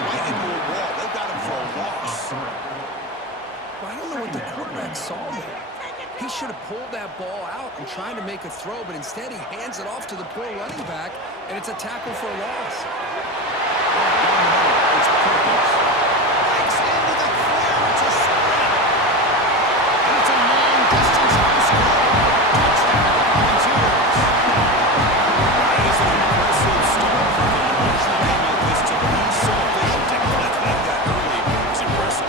right into a wall. They got him for a loss. Well, I don't know what the quarterback saw there. He should have pulled that ball out and tried to make a throw, but instead he hands it off to the poor running back, and it's a tackle for a loss. It's Perkins. Breaks into the clear. It's a sprint. And it's a long-distance high school. Touchdown, Volunteers. That is an impressive start for them. Usually they like this to be so efficient. To click like that early is impressive.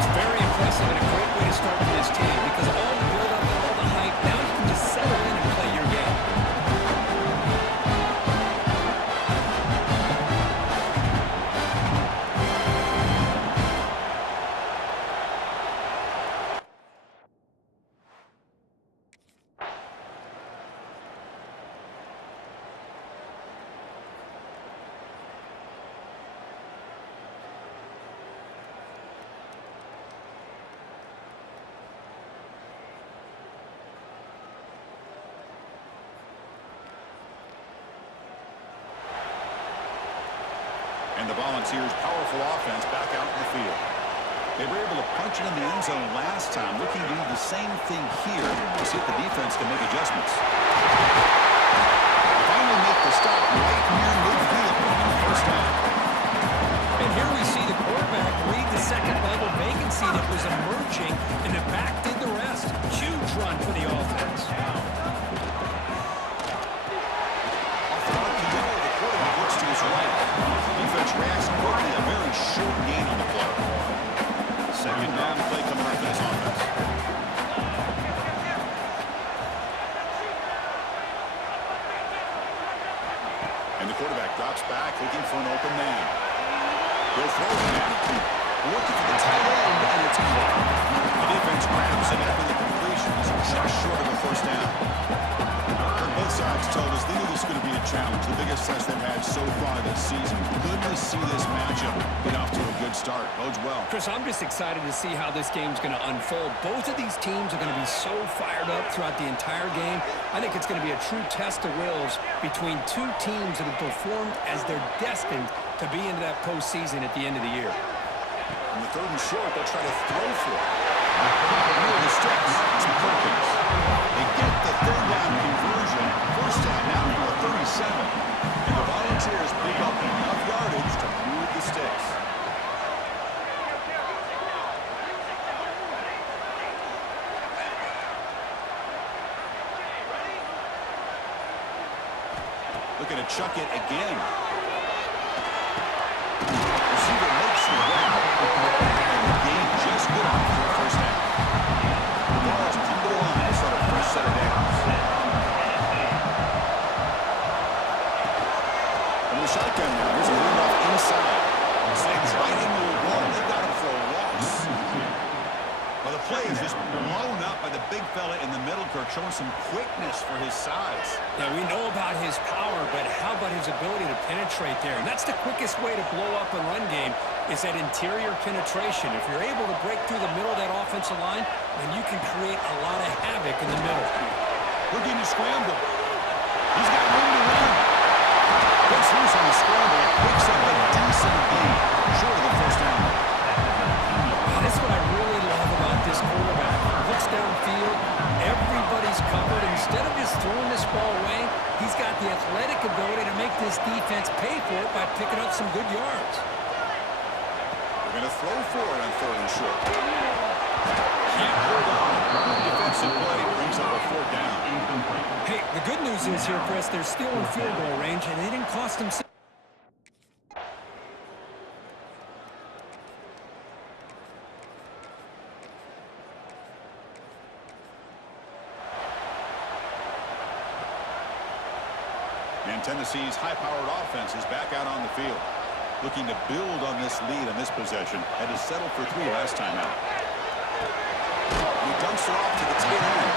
It's very impressive and a great way to start for this team because all the build-up and all the hype, now you can just settle in and play your game. And the Volunteers' powerful offense back out in the field. They were able to punch it in the end zone last time, looking to do the same thing here to see if the defense can make adjustments. They finally make the stop right near midfield on the first down. And here we see the quarterback read the second-level vacancy that was emerging, and the back did the rest. Huge run for the offense. Off the RPO, the quarterback looks to his right. Defense reacts quickly, a very short gain on the play. Second down play coming up for this offense. And the quarterback drops back, looking for an open man. They'll throw it in. Looking for the tight end, and it's caught. The defense grabs it after the completion. It's just short of a first down. Both sides told us they knew this was going to be a challenge, the biggest test they've had so far this season. Good to see this matchup get off to a good start. Bodes well. Chris, I'm just excited to see how this game's going to unfold. Both of these teams are going to be so fired up throughout the entire game. I think it's going to be a true test of wills between two teams that have performed as they're destined to be into that postseason at the end of the year. On the third and short, they'll try to throw for it. Near the sticks, it's Perkins. They get the third down conversion. First down now for the 37. And the Volunteers pick up enough yardage to move the sticks. Looking to chuck it again. Receiver makes the grab. And the game just good enough for a first down. The ball is on the line to start a fresh set of downs. From the shotgun now, here's a handoff inside. Sends right into a wall. They got him for a loss. Well, the play is just blown up by the big fella in the middle, Kirk, showing some quickness for his size. Yeah, we know about his power, but how about his ability to penetrate there? And that's the quickest way to blow up a run game is that interior penetration. If you're able to break through the middle of that offensive line, then you can create a lot of havoc in the middle. Looking to scramble. He's got room to run. Gets loose on the scramble. Picks up a decent gain. Short of the first down. That's what I really love about this quarterback. Looks downfield. Everybody's covered. Instead of just throwing this ball away, he's got the athletic ability to make this defense pay for it by picking up some good yards. They're going to throw for it on third and short. Can't hold on. Defensive play brings up a fourth down. Hey, the good news is here, Chris, they're still in field goal range, and they didn't cost them. And Tennessee's high-powered offense is back out on the field, looking to build on this lead on this possession. Had to settle for 3 last time out. He dumps it off to the tight end.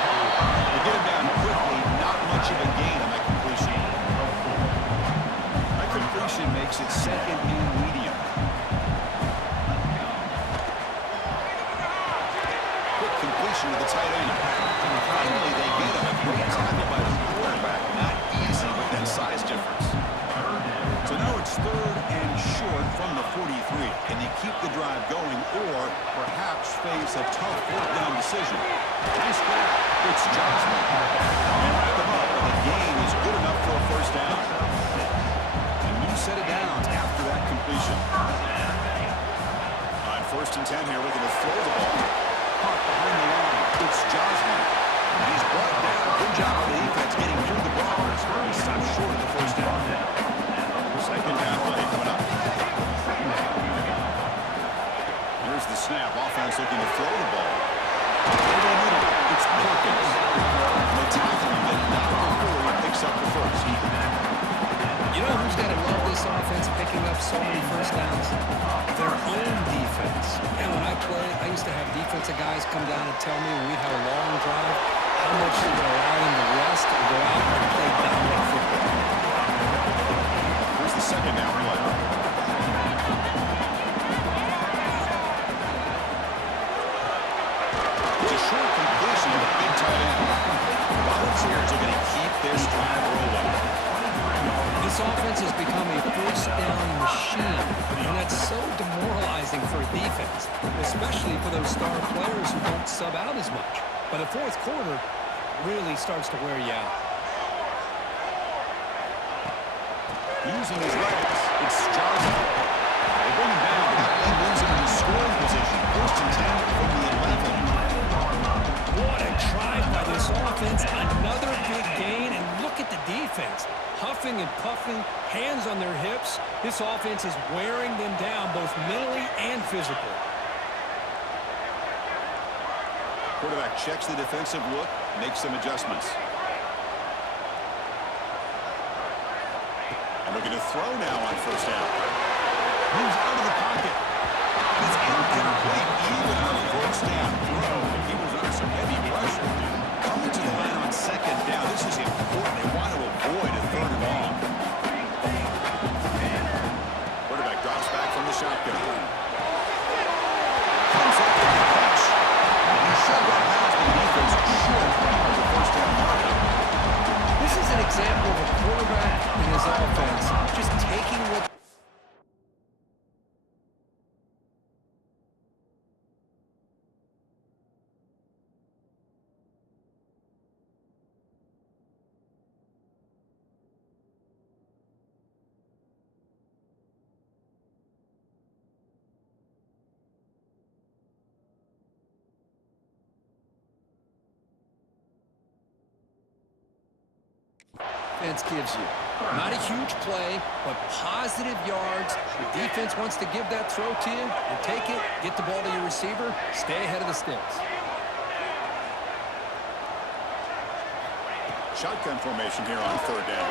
They get him down quickly. Not much of a gain on that completion. That completion makes it second and medium. Quick completion to the tight end. And finally, they get him. A great tackle by the quarterback. Not easy with that size difference. So now it's third and short from the 43. And wrap them up, and the gain is good enough for a first down. A new set of downs after that completion. On 1st and 10 here, we're going to throw the ball. Caught behind the line. It's Joslin. He's brought down. Good job on the defense getting through the blockers. He stopped short of the first down. Second down play coming up. Here's the snap. Offense looking to throw the ball. Over the middle. It's Perkins. The tackling that not before he picks up the first. You know who's got to love this offense picking up so many first downs? Their own defense. And when I played, I used to have defensive guys come down and tell me when we had a long drive how much they would allow them to rest and go out and play dominant football. Here's the second down play. It's a short completion of a big tight end. Volunteers are going to keep this drive rolling. This offense has become a first down machine, and that's so demoralizing for a defense, especially for those star players who don't sub out as much. By the fourth quarter, really starts to wear you out. Using his legs, it's Joslin. They bring him down. That moves him into scoring position. 1st and 10 from the 11. What a drive by this offense. Another big gain, and look at the defense. Huffing and puffing, hands on their hips. This offense is wearing them down both mentally and physically. Quarterback checks the defensive look, makes some adjustments. And looking to throw now on 1st down. Moves out of the pocket. It's incomplete, even on 1st down throw. He was under some heavy pressure. Coming to the line on 2nd down. This is important. They want to avoid a 3rd and long. Quarterback drops back from the shotgun. Comes up with the catch. He shoved out of bounds, but the defense short of the 1st down marker. This is an example of a quarterback and his offense just taking what... defense gives you. Not a huge play, but positive yards. The defense wants to give that throw to you. You take it, get the ball to your receiver, stay ahead of the sticks. Shotgun formation here on 3rd down.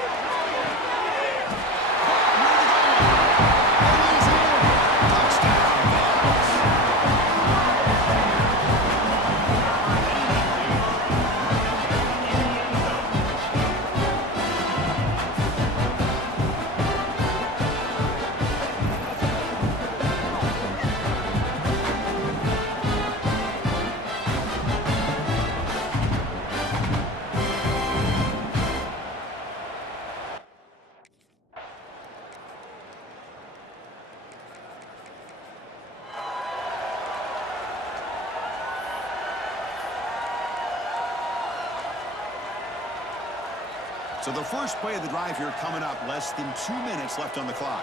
So the first play of the drive here coming up, less than 2 minutes left on the clock.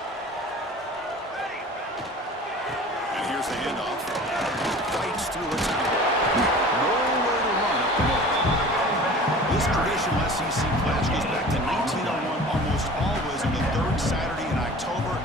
And here's the handoff. Fights through its cover. Nowhere to run up the middle. This traditional SEC clash goes back to 1901, almost always on the 3rd Saturday in October.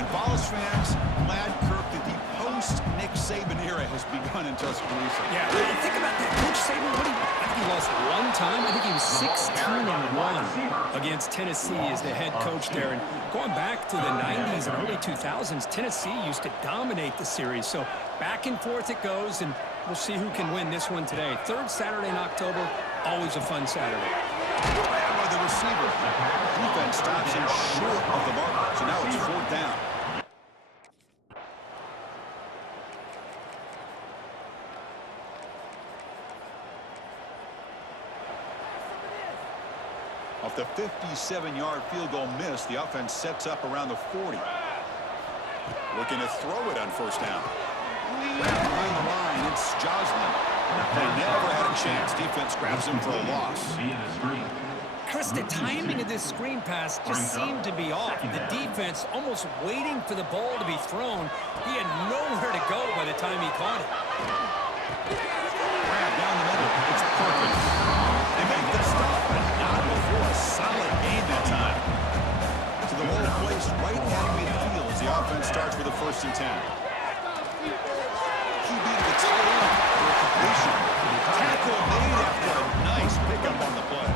And Vols fans glad, Kirk, that the post-Nick Saban era has begun in Tuscaloosa. Yeah, think about that. Coach Saban, I think he lost one time. I think he was 16-1 against Tennessee as the head coach there. And going back to the 90s and early 2000s, Tennessee used to dominate the series. So back and forth it goes, and we'll see who can win this one today. 3rd Saturday in October, always a fun Saturday. Grab by the receiver. Defense stops him short of the marker. So now it's 4th down. Off the 57-yard field goal miss, the offense sets up around the 40. Looking to throw it on 1st down. Wrapped behind the line, it's Joslin. They never had a chance. Defense grabs him for a loss. Chris, the timing of this screen pass just seemed to be off. The defense almost waiting for the ball to be thrown. He had nowhere to go by the time he caught it. Grab down the middle. It's perfect. They make the stop, but not before a solid gain that time. To the low place right at midfield as the offense starts with a 1st and 10. QB to the tight end for a completion. Tackle made after a nice pickup on the play.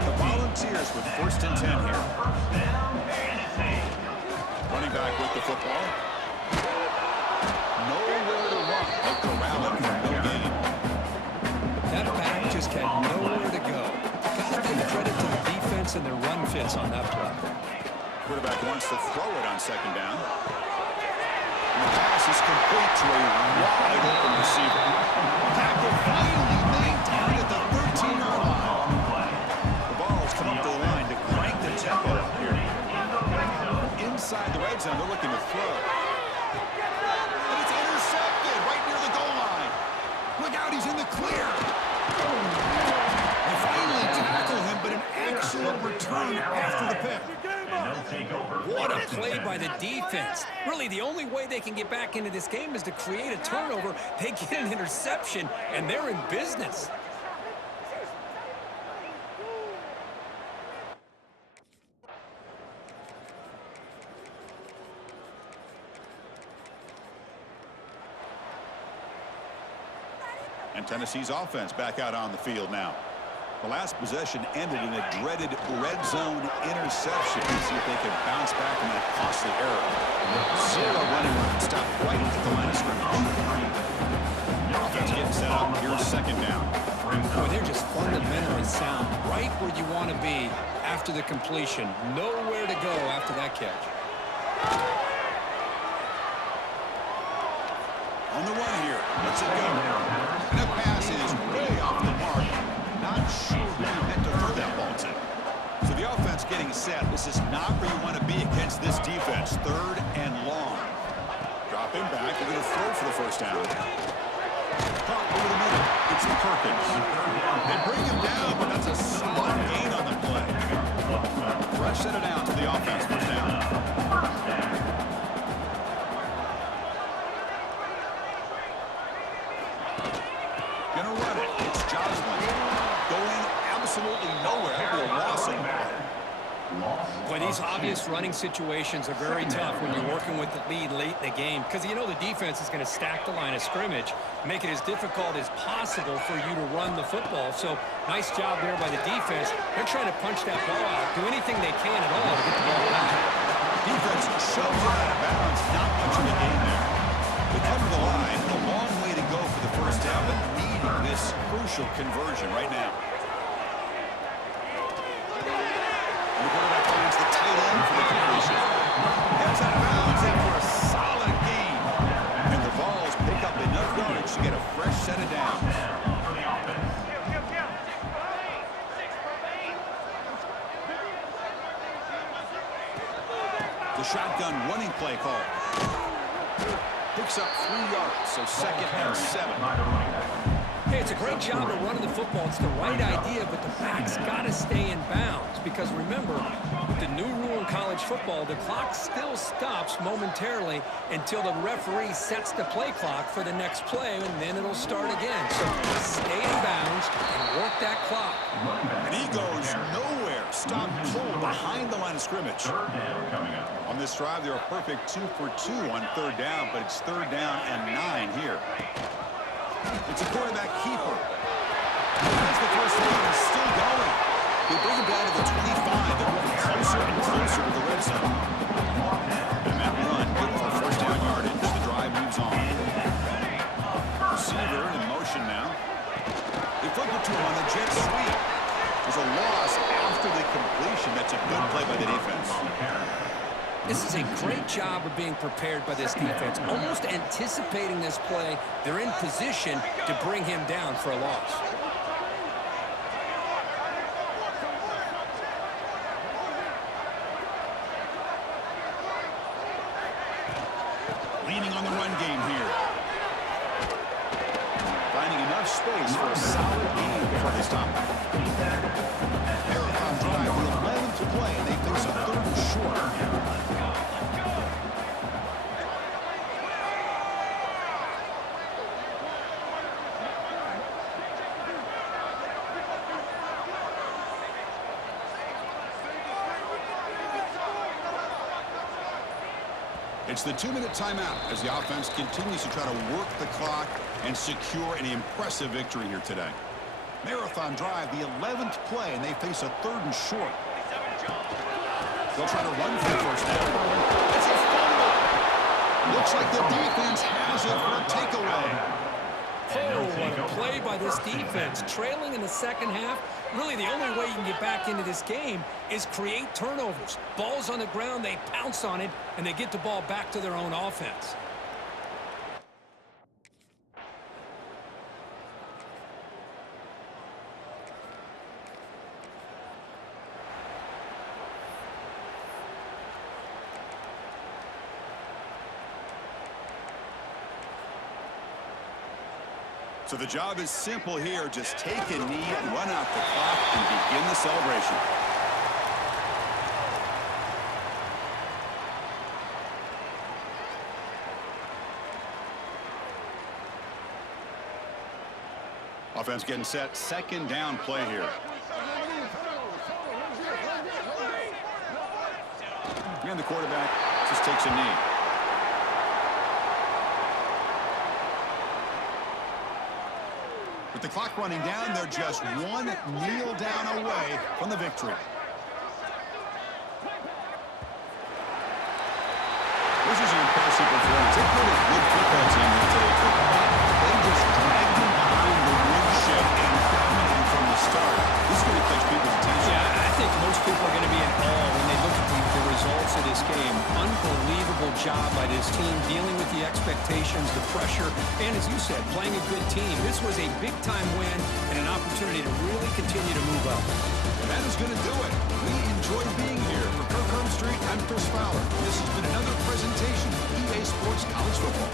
The Volunteers with 1st and 10 here. Running back with the football. Nowhere to run. They corral him for no gain. That back just had nowhere to go. Got to give credit to the defense and their run fits on that play. Quarterback wants to throw it on 2nd down. And the pass is complete to a wide open receiver. Tackle finally made down at the 13-yard line. The ball's come up to the line to crank the tempo up here. Inside the red zone, they're looking to throw. And it's intercepted right near the goal line. Look out, he's in the clear. They finally tackle him, but an excellent return after the pick. What a play by the defense. Really, the only way they can get back into this game is to create a turnover. They get an interception, and they're in business. And Tennessee's offense back out on the field now. The last possession ended in a dreaded red zone interception. See if they can bounce back from that costly error. Zero running room stopped right at the line of scrimmage. Offense getting set up. Here's 2nd down. Boy, they're just fundamentally sound. Right where you want to be after the completion. Nowhere to go after that catch. On the run here. Let's it go. And that pass is way off the mark. Not sure who you meant to throw that ball to. So the offense getting set. This is not where you want to be against this defense. 3rd and long. Drop him back. They're going to throw for the 1st down. Caught over the middle. It's Perkins. They bring him down, but that's a slight gain on the play. Fresh set it down to the offense. 1st down. Gonna run it. It's Joslin. Going absolutely nowhere. That'll be a loss on the play. Boy, these obvious running situations are very tough when you're working with the lead late in the game because you know the defense is going to stack the line of scrimmage, make it as difficult as possible for you to run the football. So nice job there by the defense. They're trying to punch that ball out, do anything they can at all to get the ball back. Defense shoves it out of bounds. Not much of a gain there. They come to the line. A long way to go for the 1st down, but needing this crucial conversion right now. And the quarterback finds the tight end for the completion. Gets out of bounds after a solid gain. And the Vols pick up enough yards to get a fresh set of downs. The shotgun running play call. Picks up 3 yards, so 2nd and 7. Hey, it's a great job of running the football. It's the right idea, but the back's got to stay in bounds because remember, with the new rule in college football, the clock still stops momentarily until the referee sets the play clock for the next play, and then it'll start again. So stay in bounds and work that clock. And he goes nowhere. Stop cold behind the line of scrimmage. On this drive, they're a perfect 2 for 2 on 3rd down, but it's 3rd down and 9 here. It's a quarterback keeper. That's the 1st down. It's still going. They bring him down to the 25. They're moving closer and closer to the red zone. And that run, good for 1st down yardage. The drive moves on. Receiver in motion now. They flip it to him on the jet sweep. There's a loss after the completion. That's a good play by the defense. This is a great job of being prepared by this defense, almost anticipating this play. They're in position to bring him down for a loss. Leaning on the run game here. Finding a space for a solid gain before they stop. Marathon drive, the 11th play, and they face a 3rd and short. It's the 2-minute timeout as the offense continues to try to work the clock and secure an impressive victory here today. Marathon drive, the 11th play, and they face a 3rd and short. They'll try to run for the first down. It's a fumble. Looks like the defense has it for a takeaway. Oh, what a play by this defense. Trailing in the second half, really the only way you can get back into this game is create turnovers. Ball's on the ground, they pounce on it, and they get the ball back to their own offense. So the job is simple here. Just take a knee, run out the clock, and begin the celebration. Offense getting set. 2nd down play here. And the quarterback just takes a knee. With the clock running down, they're just one kneel down away from the victory. This is an impressive performance. They put a good football team here today. They just dragged them behind the woodshed and dominated from the start. This is going to catch people's attention. Yeah, I think most people are going to be in awe when they look at the results of this game. Unbelievable job by this team dealing with the expectations, the pressure, and as you said, playing a good team. This was a big-time win and an opportunity to really continue to move up. And that is going to do it. We enjoyed being here. For Kirk Street, I'm Chris Fowler. This has been another presentation of EA Sports College Football.